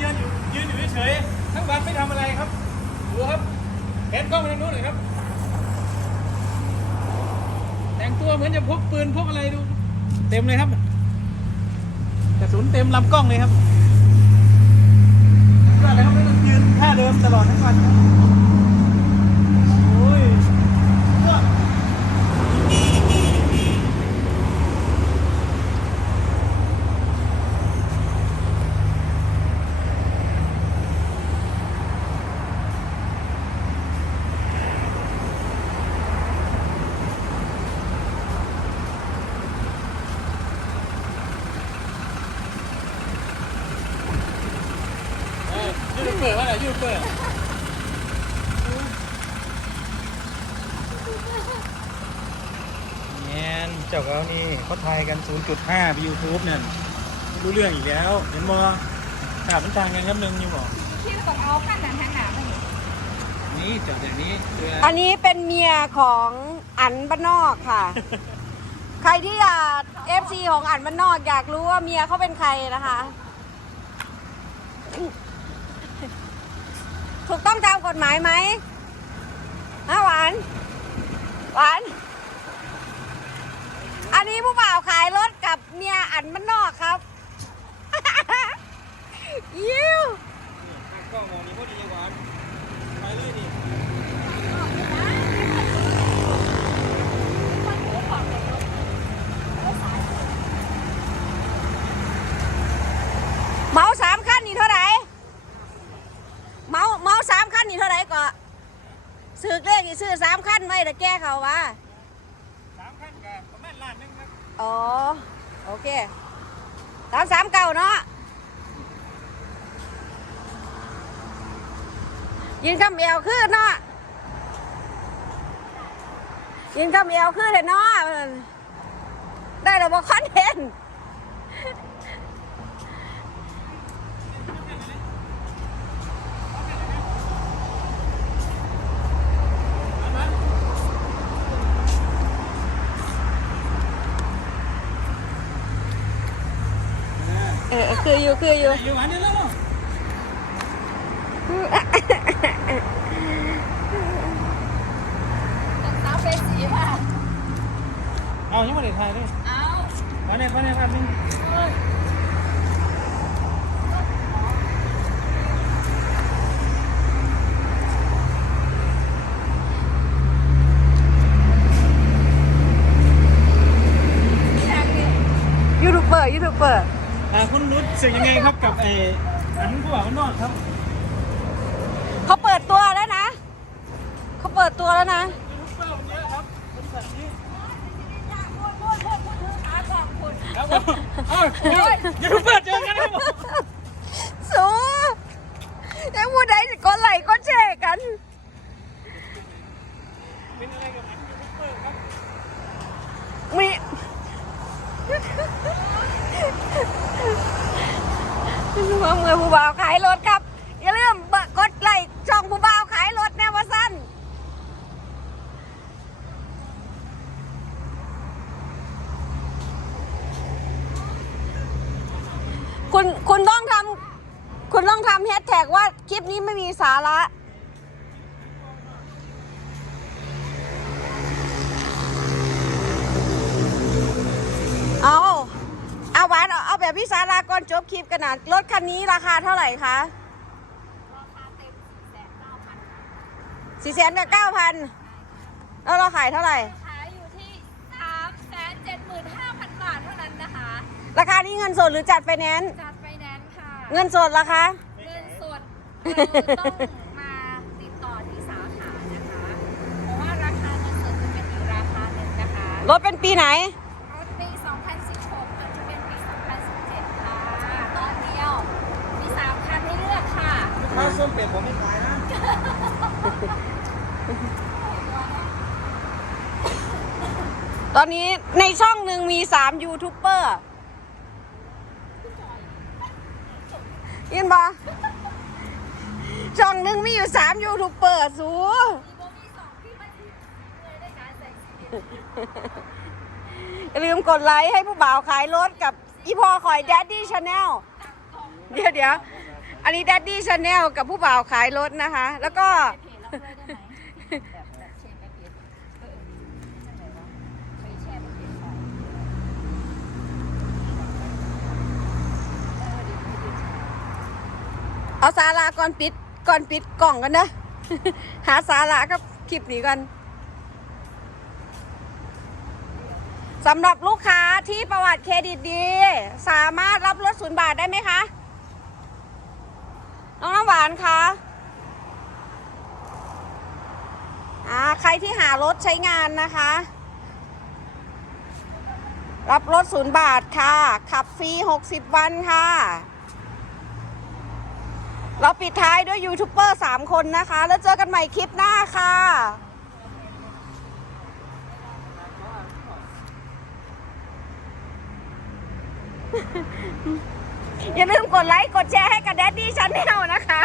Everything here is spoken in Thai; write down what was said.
ยืนอยู่ยืนอยู่เฉยๆทั้งวันไม่ทำอะไรครับดูครับแขนกล้องไปทางนู้นหน่อยครับ แต่งตัวเหมือนจะพกปืนพกอะไรดู เต็มเลยครับกระสุนเต็มลำกล้องเลยครับก็อะไรครับไมยืนท่าเดิมตลอดทั้งวันครับโอ้ยก็ เอ้ ยูเปิดว่าอะไรยูทูบเบอร์แมนเจ้าเขานี่เขาทายกัน 0.5ไปยูทูบเนี่ยรู้เรื่องอีกแล้ว เห็นบ่ถามมันต่างกันครับหนึงอยู่บ่ที่ต้องเอาขั้นนั้นทั้งหนาไปนี่นี่เจ้าเดี๋ยวนี้ออันนี้เป็นเมียของอันบ้านนอกค่ะ ใครที่อยากเอฟซีของอันบ้านนอกอยากรู้ว่าเมียเขาเป็นใครนะคะ ถูกต้องตามกฎหมายไหมฮะหวาน หวาน อันนี้ผู้บ่าวขายรถกับเมียอันมันนอกครับ ยิ้ว กล้องมองนี้พอดีหวานไปเลยดิ เมาสามขั้นนี่เท่าไหร่ เมาเมาสามขั้นนี่เท่าไหร่ก็ ซื้อเลขนี่ซื้อสามขั้นไว้แต่แก้เขาวะสามขั้นกับประมาณล้านหนึงครับอ๋อ โอเคสามสามเก้าเนาะยินคำเอวขึ้นเนาะยินคำเอวขึ้นเลยเนาะได้แล้วบอกคอนเทนต์ เออคืออยู่คืออยู่อยู่หวานเดี๋ยวแล้วเนาะต้องสาวเฟซสีค่ะ เอายังไม่ได้ถ่ายเลยเอามาเนี่ยมาเนี่ยครับนี่ เอ้ย ยูทูบเบอร์ยูทูบเบอร์ อ่า คุณรู้สึกยังไงครับกับไอ้อันผู้บ่าวข้างนอกครับเขาเปิดตัวแล้วนะ เขาเปิดตัวแล้วนะ ยูทูบเบอร์เยอะครับบริษัทนี้พูดพูดพูดพูดถือขากล่องคุณครับผมเอ้ายูทูบเบอร์เจอกันครับผมสูยังพูดได้ก็ไหลค์ก็แชร์กัน เป็นอะไรกับอันยูทูบเบอร์ครับ มี ว่าเมื่อผู้บ่าวขายรถครับ อย่าลืมกดไลค์ช่องผู้บ่าวขายรถแนวว่าสั้นคุณคุณต้องทำคุณต้องทำแฮชแท็กว่าคลิปนี้ไม่มีสาระเอา เอาหวานเอาเอาแบบพี่สาราก่อนจบคลิปกันนะรถคันนี้ราคาเท่าไหร่คะราคาเต็ม4,900,000สี่แสนกับเก้าพันแล้วเราขายเท่าไหร่ ขายอยู่ที่375,000บาทเท่านั้นนะคะ ราคานี้เงินสดหรือจัดไฟแนนซ์จัดไฟแนนซ์ค่ะ เงินสดราคาเงินสดเราต้องมาติดต่อที่สาขานะคะ เพราะว่าราคาเงินสดจะเป็นอีกราคาหนึ่งนะคะ รถเป็นปีไหน รถปี 2016จนจะเป็นปี 2017 ค่ะตอนเดียว มี 3 คันให้เลือกค่ะ ลูกค้าส้มเป็ด ผมไม่ขายนะตอนนี้ในช่องหนึ่งมีสามยูทูบเบอร์ยินปะช่องหนึ่งมีอยู่สามยูทูบเบอร์สูมีโบมีสองที่มันเลยได้การใส่สีอย่าลืมกดไลค์ให้ผู้บ่าวขายรถกับอีพอคอย Daddy Channel เดี๋ยวเดี๋ยว อันนี้ Daddy Channel กับผู้บ่าวขายรถนะคะ แล้วก็ เพจเราด้วยได้ไหมแบบแบบแชร์ไปเพจเออนั่นไหนวะเคยแชร์ไปเพจของเออดีดีดีเอาสาระก่อนปิดก่อนปิดกล่องกันนะ หาสาระกับคลิปนี้กันสำหรับลูกค้าที่ประวัติเครดิตดี สามารถรับรถศูนย์บาทได้ไหมคะ อนคะอ่าใครที่หารถใช้งานนะคะ รับรถศูนย์บาทค่ะ ขับฟรี 60 วันค่ะ เราปิดท้ายด้วยยูทูบเบอร์3คนนะคะ แล้วเจอกันใหม่คลิปหน้าค่ะ อย่าลืมกดไลค์ กดแชร์ให้กับแดดดี้ชาแนลนะคะ